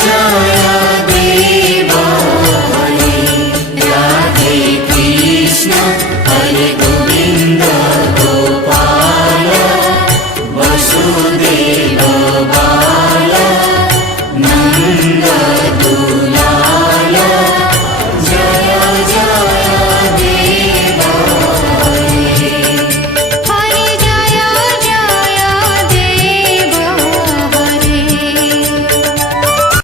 जया देवा हरे राधे कृष्ण हरे गोविंद गोपाल वसुदेव बाल नंद